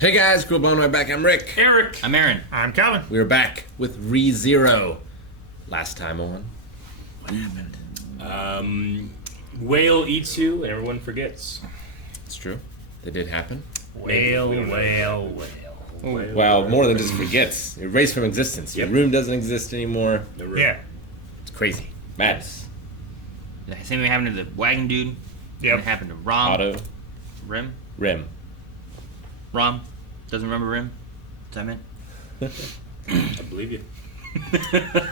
Hey guys, cool blowing right back. I'm Rick. Eric. I'm Aaron. I'm Calvin. We are back with ReZero. Last time on, what happened? Whale eats you and everyone forgets. It's true. That did happen. Whale. Well, more than just forgets. Erased from existence. Yep. Your room doesn't exist anymore. The room. Yeah. It's crazy. Madness. The same thing happened to the wagon dude. Yep. And it happened to Rom. Auto. Rim. Rom. Doesn't remember Rim. That's what I meant. I believe you.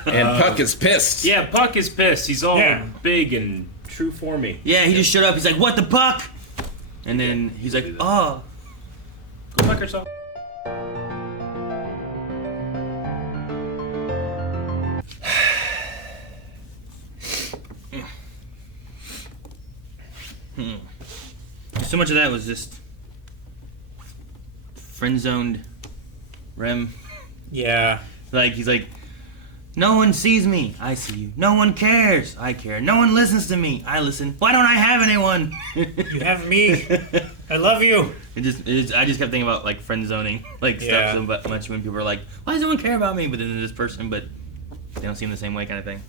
And Puck is pissed. Yeah, Puck is pissed. He's all Yeah. big and true for me. Yeah, he just showed up. He's like, "What the puck?" And then he's like, "Oh." Go fuck yourself. So much of that was just friend-zoned Rem. Yeah. Like, he's like, "No one sees me. I see you. No one cares. I care. No one listens to me. I listen. Why don't I have anyone?" You have me. I love you. I just kept thinking about, like, friend-zoning, like, Yeah. stuff so much when people are like, "Why does no one care about me?" But then this person, but they don't seem the same way kind of thing.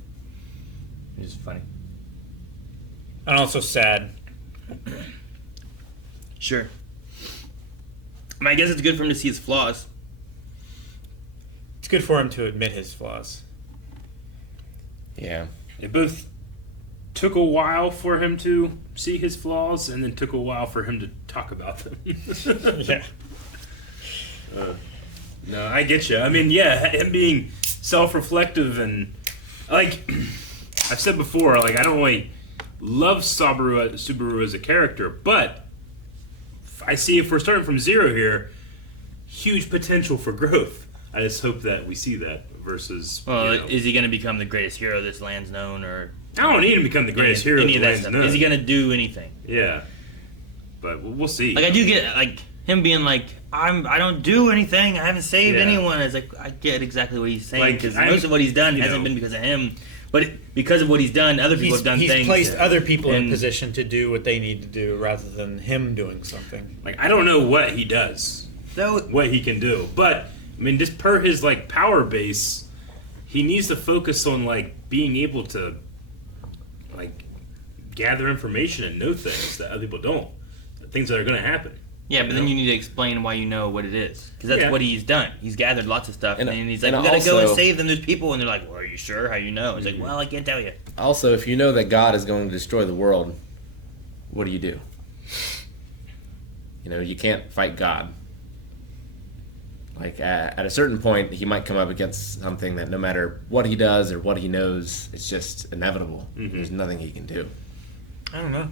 It's just funny. And also sad. Sure. I mean, I guess it's good for him to see his flaws. It's good for him to admit his flaws. Yeah. It both took a while for him to see his flaws, and then took a while for him to talk about them. Yeah. No, I get you. I mean, yeah, him being self-reflective and like I've said before, like I don't really love Subaru as a character, but I see if we're starting from zero here, huge potential for growth. I just hope that we see that versus. Well, you know, is he going to become the greatest hero this land's known, or I don't need him to become the greatest hero. any of the that land's stuff? known. Is he going to do anything? Yeah, but we'll see. Like, I do get, like, him being like, I don't do anything. I haven't saved Yeah. anyone. It's like, I get exactly what he's saying, Like, because I'm- most of what he's done you hasn't know. been because of him, but because of what he's done, other people have done He's things. placed other people in And- position to do what they need to do rather than him doing something. Like I don't know what he does, So, what he can do, but I mean, just per his like power base, he needs to focus on like being able to like gather information and know things that other people don't, things that are going to happen. yeah, but then you need to explain why you know what it is, because that's Yeah. what he's done. He's gathered lots of stuff, and, And- he's like, and we gotta go and also- save them. There's people, and they're like, well, are you sure? How you know? He's like, well, I can't tell you. Also, if you know that God is going to destroy the world, what do? You know, you can't fight God. Like, at a certain point, he might come up against something that no matter what he does or what he knows, it's just inevitable. Mhm. There's nothing he can do. I don't know.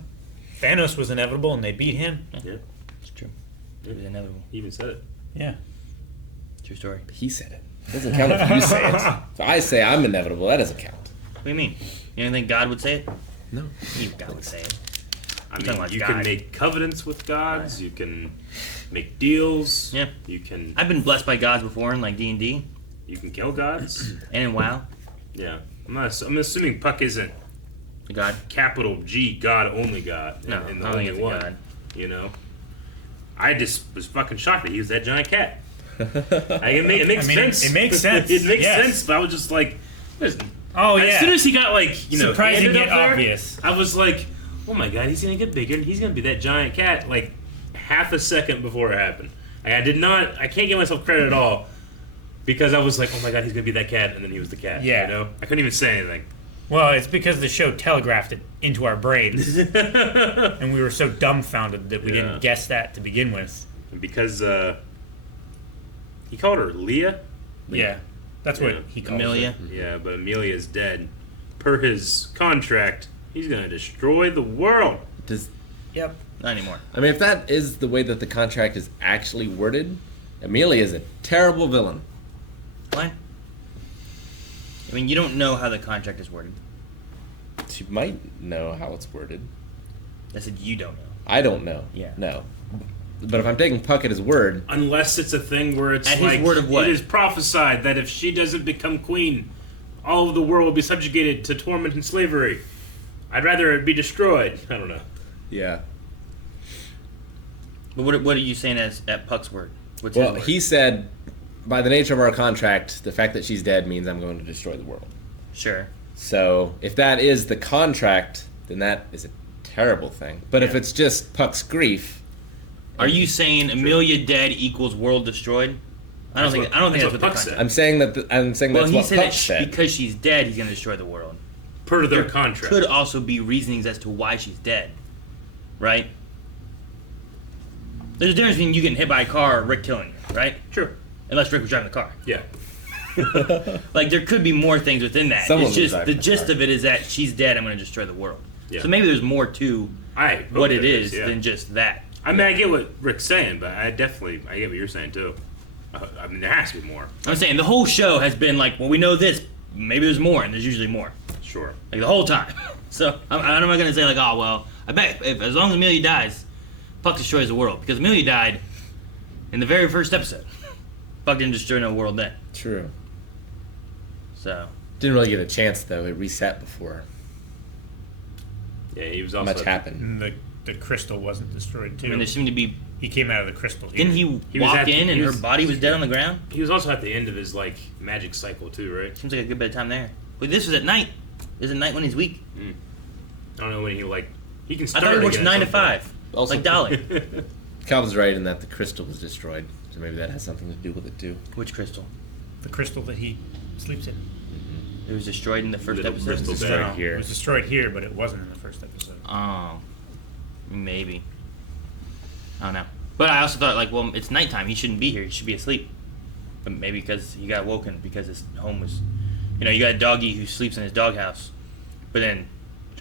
Thanos was inevitable and they beat him. Yeah, It's true. It was inevitable. he even said it. Yeah. True story. He said it. It doesn't count if you say it. If I say I'm inevitable, that doesn't count. What do you mean? You don't think God would say it? No. God would say it. I talking mean, about you God. can make covenants with gods. You can make deals. Yeah. You can I've been blessed by gods before in like D&D kill gods. and in WoW. Yeah, I'm assuming Puck isn't The god. capital G God only God. No, and I the don't think only it's a one. god. You know, I just was fucking shocked that he was that giant cat. It makes I mean, sense. it makes sense, it makes yes. sense. But I was just like, listen, Oh, as yeah. soon as he got like Surprising handed yet up there, obvious. I was like, oh my god, he's gonna get bigger. He's gonna be that giant cat. Like half a second before it happened. Like, I can't give myself credit at all because I was like, oh my god, he's gonna be that cat, and then he was the cat. Yeah. You know, I couldn't even say anything. Well, it's because the show telegraphed it into our brains. And we were so dumbfounded that we Yeah. didn't guess that to begin with. And because he called her Leah. Yeah. That's what Yeah. he called Amelia. it. Yeah, but Amelia's dead. Per his contract, he's gonna destroy the world. Does Yep. Not anymore. I mean, if that is the way that the contract is actually worded, Amelia is a terrible villain. Why? I mean, you don't know how the contract is worded. She might know how it's worded. I said you don't know. I don't know. Yeah. No. But if I'm taking Puck at his word, Unless it's a thing where it's At his like word of what? it is prophesied that if she doesn't become queen, all of the world will be subjugated to torment and slavery. I'd rather it be destroyed. I don't know. yeah. But what are you saying at Puck's word? What's Well, his word? he said, by the nature of our contract, the fact that she's dead means I'm going to destroy the world. Sure. So if that is the contract, then that is a terrible thing. But if Yeah. it's just Puck's grief, Are you saying Amelia dead equals world destroyed? I don't think that's what the Puck contract. said. I'm saying that Well, that's he what said Puck that said. because she's dead, he's going to destroy the world. Per their There contract. could also be reasonings as to why she's dead, right? There's a difference between you getting hit by a car or Rick killing you, right? Sure. Unless Rick was driving the car. Yeah. Like, there could be more things within that. Someone It's was just driving the the gist car. of it is that she's dead. I'm going to destroy the world. Yeah. So maybe there's more to I hope what it there is yeah. than just that. I mean, I get what Rick's saying, but I get what you're saying too. I mean, there has to be more. I'm saying the whole show has been like, well, we know this. Maybe there's more, and there's usually more. Sure. Like the whole time. So I'm not going to say like, oh well. I bet if as long as Amelia dies, Puck destroys the world because Amelia died in the very first episode. Puck didn't destroy no world then. True. So Didn't really get a chance though. It reset before Yeah, he was also much happened. And the crystal wasn't destroyed too. I mean, there seemed to be. He came out of the crystal. Here. Didn't he, He was walk at the- in and he her was- body was dead on the ground? He was also at the end of his like magic cycle too, right? Seems like a good bit of time there. But this was at night. Is it night when he's weak? I don't know when he can I start. thought he works again at 9 to some 5. Also- Like Dolly. point. Calvin's right in that the crystal was destroyed, so maybe that has something to do with it too. Which crystal? the crystal that he sleeps in. It was destroyed in the first Little episode. crystal Destroyed bell. here. It was destroyed here, but it wasn't in the first episode. Oh, maybe. I don't know. But I also thought, like, well, it's nighttime. He shouldn't be here. He should be asleep. But maybe because he got woken because his home was, you got a doggy who sleeps in his doghouse, but then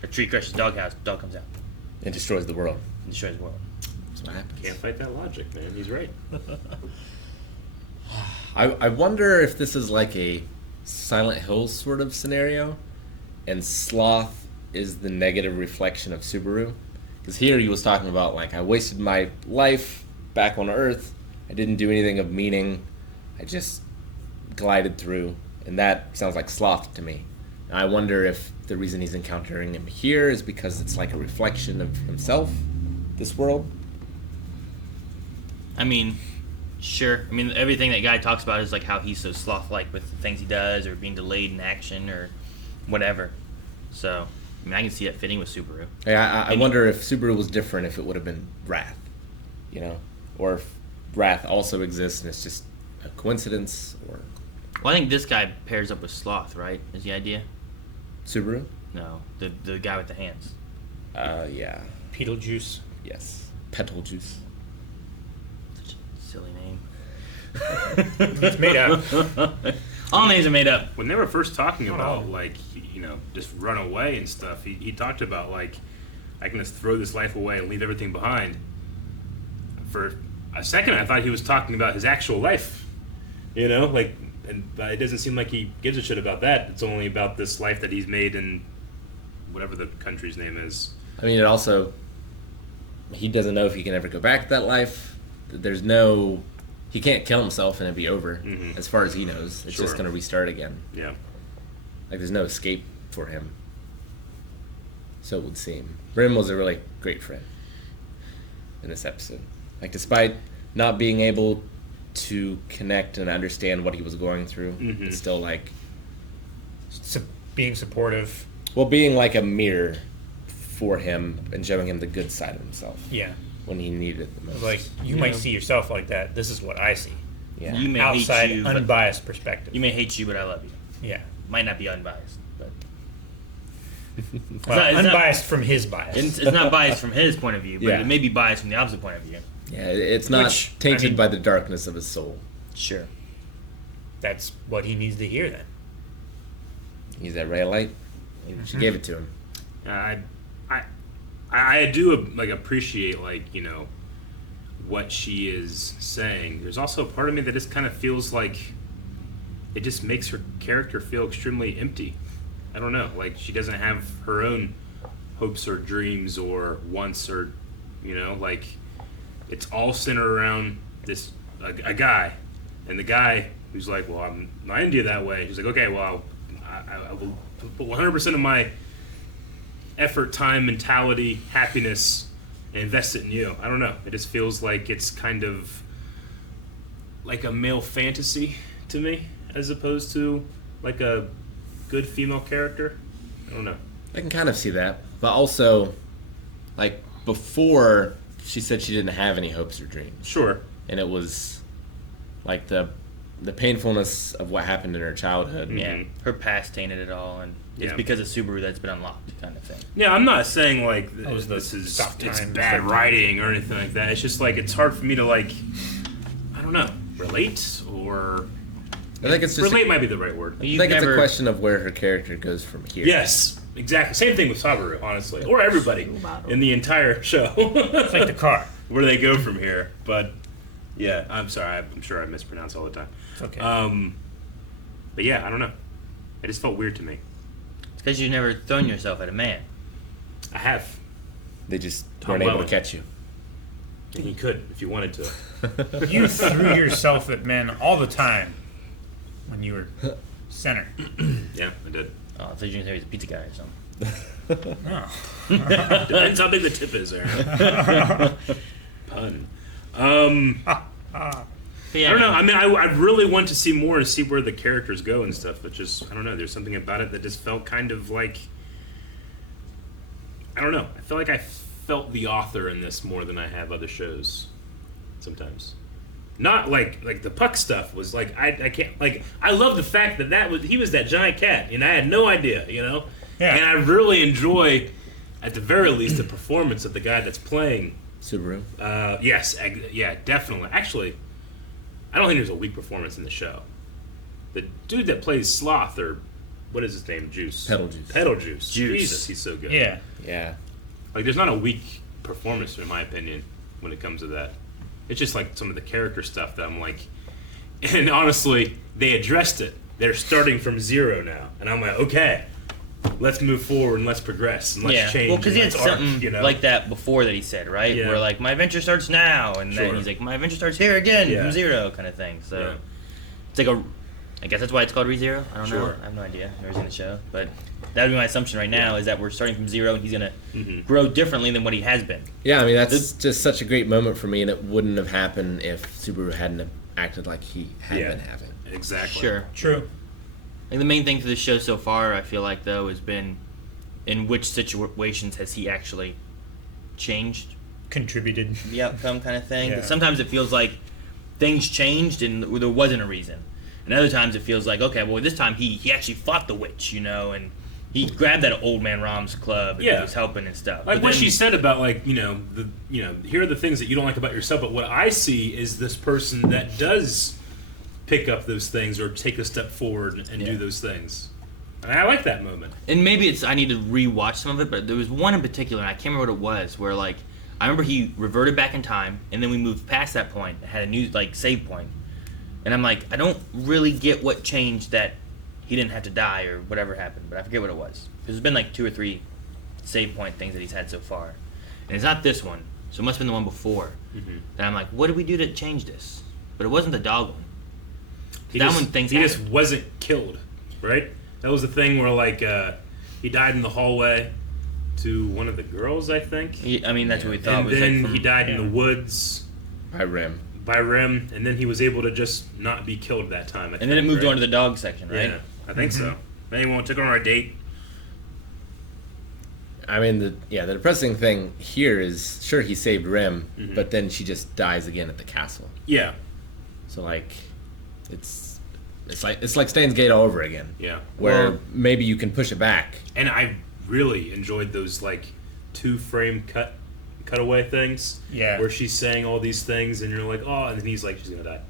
a tree crushes his doghouse. Dog comes out It destroys the world. and destroys the world. That's what happens. Can't fight that logic, man. He's right. I wonder if this is like a Silent Hill sort of scenario, and Sloth is the negative reflection of Subaru. Because here he was talking about, like, I wasted my life back on Earth. I didn't do anything of meaning. I just glided through. And that sounds like Sloth to me. And I wonder if the reason he's encountering him here is because it's like a reflection of himself, this world. I mean, sure. I mean, everything that guy talks about is like how he's so sloth-like with the things he does, or being delayed in action, or whatever. So, I mean, I can see that fitting with Subaru. I wonder if Subaru was different, if it would have been Wrath, or if Wrath also exists and it's just a coincidence, or Well, I think this guy pairs up with Sloth, right? Is the idea? Subaru. No, the guy with the hands. Yeah, Beetlejuice. yes, Petal Juice. Such a silly name. It's made up. All names are made up. When they were first talking Oh. about like just run away and stuff, he talked about like I can just throw this life away and leave everything behind. For a second, I thought he was talking about his actual life. But it doesn't seem like he gives a shit about that. It's only about this life that he's made in whatever the country's name is. I mean, he doesn't know if he can ever go back to that life. He can't kill himself and it'd be over. Mhm. As far as he knows, it's Sure. just going to restart again. Yeah. Like, there's no escape for him. So it would seem. Brim was a really great friend in this episode. Like, despite not being able to connect and understand what he was going through, Mhm. it's still like, Being supportive. well, being like a mirror for him and showing him the good side of himself Yeah. when he needed it the most. Like, you might see yourself like that. This is what I see. yeah. You may Outside, hate you, but unbiased perspective. you may hate you, but I love you. Yeah. Might not be unbiased, but Well, it's not- unbiased from his bias. it's not biased from his point of view, but Yeah. it may be biased from the opposite point of view. Yeah, it's not Which, tainted I mean- by the darkness of his soul. Sure. That's what he needs to hear then. He's that ray of light. She gave it to him. I do like appreciate what she is saying. There's also a part of me that just kind of feels like it just makes her character feel extremely empty. I don't know, like she doesn't have her own hopes or dreams or wants or like it's all centered around this a guy, and the guy who's like, well, I'm not into you that way. He's like, okay, well, I will put 100% of my effort, time, mentality, happiness, and invest it in you. I don't know. It just feels like it's kind of like a male fantasy to me, as opposed to like a good female character. I don't know. I can kind of see that, but also, like before, she said she didn't have any hopes or dreams, Sure. and it was like the painfulness of what happened in her childhood. Yeah, her past tainted it all, and it's Yeah. because of Subaru that's been unlocked, kind of thing. Yeah, I'm not saying like was the this is soft it's times, bad hard writing or anything like that. It's just like it's hard for me to like, I don't know, relate or I think it's just relate might be the right word. I think it's a question of where her character goes from here. Yes, exactly. Same thing with Sabaru, honestly, or everybody in the entire show. It's like the car. Where they go from here, but yeah, I'm sorry. I'm sure I mispronounce all the time. It's okay. But yeah, I don't know. It just felt weird to me. It's because you've never thrown yourself at a man. I have. They just Tom weren't able to Welling. catch you. And you could if you wanted to. You threw yourself at men all the time when you were center. Yeah, I did. Oh, I thought you were going to say he was a pizza guy or something. No. Depends how big the tip is, Aaron. Pun. But yeah, I don't know. I mean, I really want to see more and see where the characters go and stuff. But just, I don't know. There's something about it that just felt kind of like, I don't know. I feel like I felt the author in this more than I have other shows. Sometimes, not like the Puck stuff was like I can't like I love the fact that he was that giant cat and I had no idea, you know. Yeah. And I really enjoy, at the very least, the performance of the guy that's playing. Subaru. Yes, yeah, definitely. Actually, I don't think there's a weak performance in the show. The dude that plays Sloth, or what is his name? Juice. Pedal Juice. Pedal Juice. Juice. Jesus, he's so good. Yeah. Yeah. Like, there's not a weak performance, in my opinion, when it comes to that. It's just like some of the character stuff that I'm like, and honestly, they addressed it. They're starting from zero now, and I'm like, okay, let's move forward and let's progress and let's change. Well, because he and had let's arc, something you know? like that before that he said, right? Yeah. Where like my adventure starts now, and then Sure. he's like my adventure starts here again Yeah. from zero, kind of thing. So Yeah. it's like I guess that's why it's called ReZero. I don't know. Sure. I have no idea. I've never seen the show, but that would be my assumption right now is that we're starting from zero, and he's gonna Mhm. grow differently than what he has been. Yeah, I mean, that's just such a great moment for me, and it wouldn't have happened if Subaru hadn't acted like he had Yeah. been having. Exactly. Sure. True. And the main thing for this show so far, I feel like though, has been in which situations has he actually changed Contributed. the outcome, kind of thing. Yeah. Sometimes it feels like things changed and there wasn't a reason, and other times it feels like okay, well this time he actually fought the witch, you know, and he grabbed that old man Rom's club and Yeah. he was helping and stuff. Like But what then- she said about here are the things that you don't like about yourself, but what I see is this person that does pick up those things or take a step forward and Yeah. do those things. And I like that moment. And maybe it's I need to rewatch some of it, but there was one in particular, and I can't remember what it was, where like I remember he reverted back in time, and then we moved past that point, had a new like save point, and I'm like, I don't really get what changed that he didn't have to die or whatever happened, but I forget what it was. There's been like 2 or 3 save point things that he's had so far, and it's not this one, so it must have been the one before. Mm-hmm. That I'm like, what did we do to change this? But it wasn't the dog one. He That just, one things he just happened. wasn't killed, right? That was the thing where like he died in the hallway to one of the girls, I think. I mean, that's what we thought. And was then like from, he died in yeah. the woods By Rim. by Rem, and then he was able to just not be killed that time. and then it moved on to the dog section, right? Yeah, I think so. Then he took her on a date. I mean, the depressing thing here is, sure, he saved Rim, Mhm. but then she just dies again at the castle. Yeah, So, like, it's like Stain's Gate all over again, yeah. where Well- maybe you can push it back. And I really enjoyed those like 2-frame cutaway things. Yeah. Where she's saying all these things, and you're like, oh, and then he's like, she's gonna die.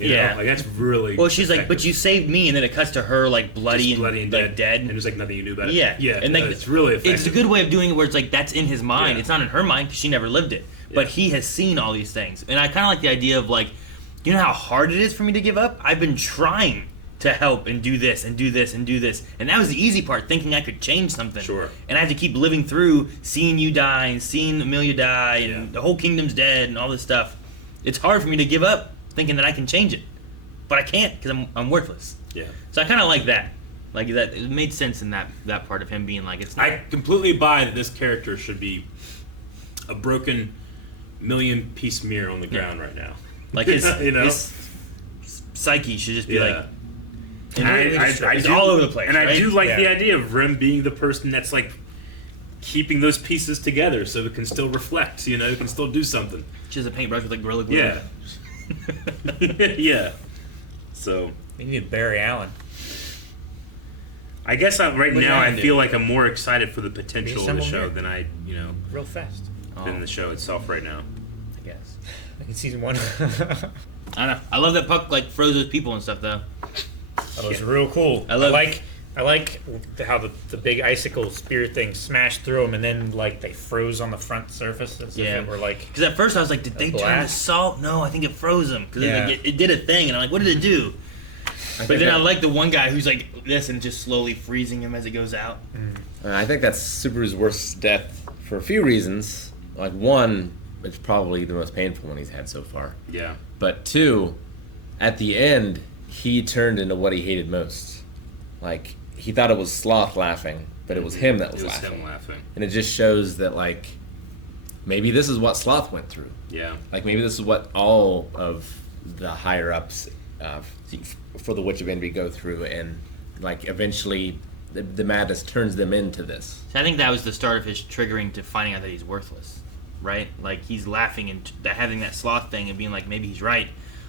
You know? Yeah. Like that's really. Well, she's like, effective. but you saved me, and then it cuts to her like bloody, Just and, bloody and like dead. and there's like nothing you knew about it. Yeah, yeah, and like it's really effective. It's a good way of doing it, where it's like that's in his mind. Yeah. It's not in her mind because she never lived it, but Yeah. he has seen all these things, and I kind of like the idea of like, you know how hard it is for me to give up. I've been trying to help and do this and do this and do this, and that was the easy part, thinking I could change something. Sure. And I had to keep living through seeing you die and seeing Amelia die and Yeah. the whole kingdom's dead and all this stuff. It's hard for me to give up thinking that I can change it, but I can't because I'm worthless. Yeah. So I kind of like that. Like that, it made sense in that part of him being like, it's not. I completely buy that this character should be a broken 1,000,000-piece mirror on the ground right now. Like his, You know? his psyche should just be like, And it's all over the place. And I right? do like Yeah. the idea of Rem being the person that's like keeping those pieces together so it can still reflect, you know, it can still do something. She has a paintbrush with like Gorilla Glue. Yeah. Yeah. So We need Barry Allen. I guess right What now did I I feel do? like I'm more excited for the potential of the Reassemble show here. than I, you know, Real fast, than the show itself right now. I guess. Like in season 1. I don't know. I love that Puck like froze those people and stuff though. That was real cool. I love- I like how the big icicle spear thing smashed through them, and then like they froze on the front surface. As if it were like Because at first I was like, did they turn to blast? salt? No, I think it froze them. Because Yeah. it did a thing, and I'm like, what did it do? But think then I that- like the one guy who's like this and just slowly freezing him as it goes out. I think that's Subaru's worst death for a few reasons. Like, one, it's probably the most painful one he's had so far. Yeah. But two, at the end, he turned into what he hated most. Like, he thought it was Sloth laughing, but it was him that was It was laughing. him laughing. And it just shows that, like, maybe this is what Sloth went through. Yeah. Like, maybe this is what all of the higher-ups for the Witch of Envy go through, and, like, eventually the madness turns them into this. So I think that was the start of his triggering to finding out that he's worthless, right? Like he's laughing and having that sloth thing and being like, maybe he's right.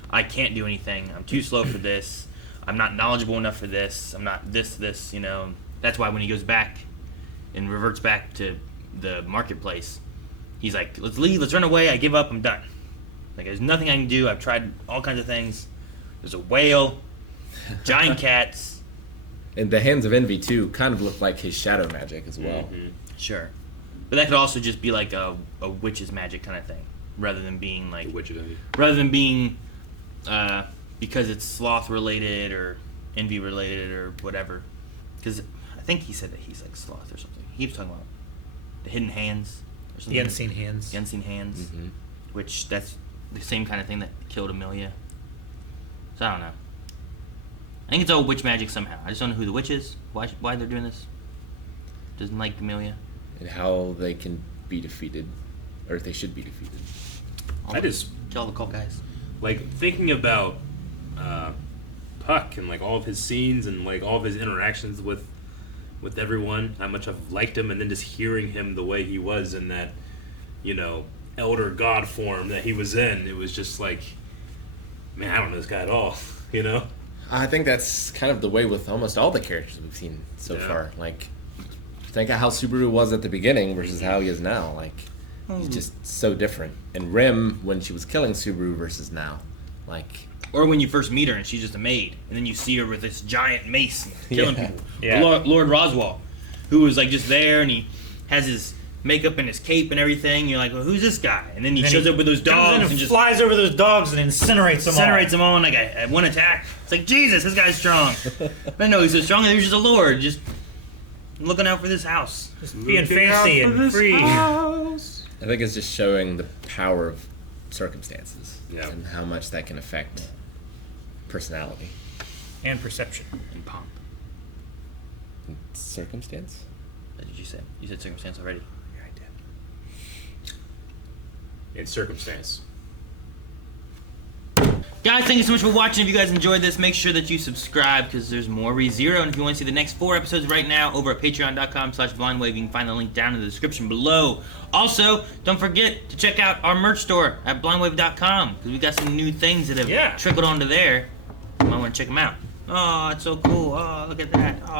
I can't do anything. I'm too slow for this. I'm not knowledgeable enough for this. I'm not this, you know. That's why when he goes back and reverts back to the marketplace, he's like, let's leave, let's run away. I give up. I'm done. Like there's nothing I can do. I've tried all kinds of things. There's a whale, giant cats. And the Hands of Envy, too, kind of look like his shadow magic as well. Mm-hmm. Sure. But that could also just be like a witch's magic kind of thing, rather than being like The Witch of Envy. rather than being because it's sloth related or envy related or whatever. Because I think he said that he's like sloth or something. He keeps talking about the hidden hands or something. the unseen hands. The unseen hands, Mm-hmm. which that's the same kind of thing that killed Amelia. So I don't know. I think it's all witch magic somehow. I just don't know who the witch is. Why they're doing this? Doesn't like Amelia. And how they can be defeated, or if they should be defeated. All I the- just to all the cult guys. like thinking about Puck and like all of his scenes and like all of his interactions with everyone, how much I've liked him, and then just hearing him the way he was in that, you know, elder god form that he was in, it was just like, man, I don't know this guy at all, you know? I think that's kind of the way with almost all the characters we've seen so Yeah. far. Like, think of how Subaru was at the beginning versus how he is now. Like, he's just so different. And Rim, when she was killing Subaru versus now, like, Or when you first meet her and she's just a maid, and then you see her with this giant mace killing Yeah. people. Yeah. Lord Roswell, who was like just there and he has his makeup and his cape and everything. You're like, well, who's this guy? And then he Then shows he up with those comes in dogs and and just flies over those dogs and incinerates them all. incinerates them all in like a one attack. It's like, Jesus, this guy's strong. I didn't know he's so strong. He was just a lord, just looking out for this house. Just being fancy and free. I think it's just showing the power of circumstances Yeah. and how much that can affect personality. And perception. And pomp. Circumstance? What did you say? You said circumstance already. Yeah, I did. In circumstance. Guys, thank you so much for watching. If you guys enjoyed this, make sure that you subscribe because there's more ReZero. And if you want to see the next 4 episodes right now over at patreon.com/blindwave, you can find the link down in the description below. Also, don't forget to check out our merch store at blindwave.com because we got some new things that have trickled onto there. You might want to check them out. Oh, it's so cool. Oh, look at that. Oh.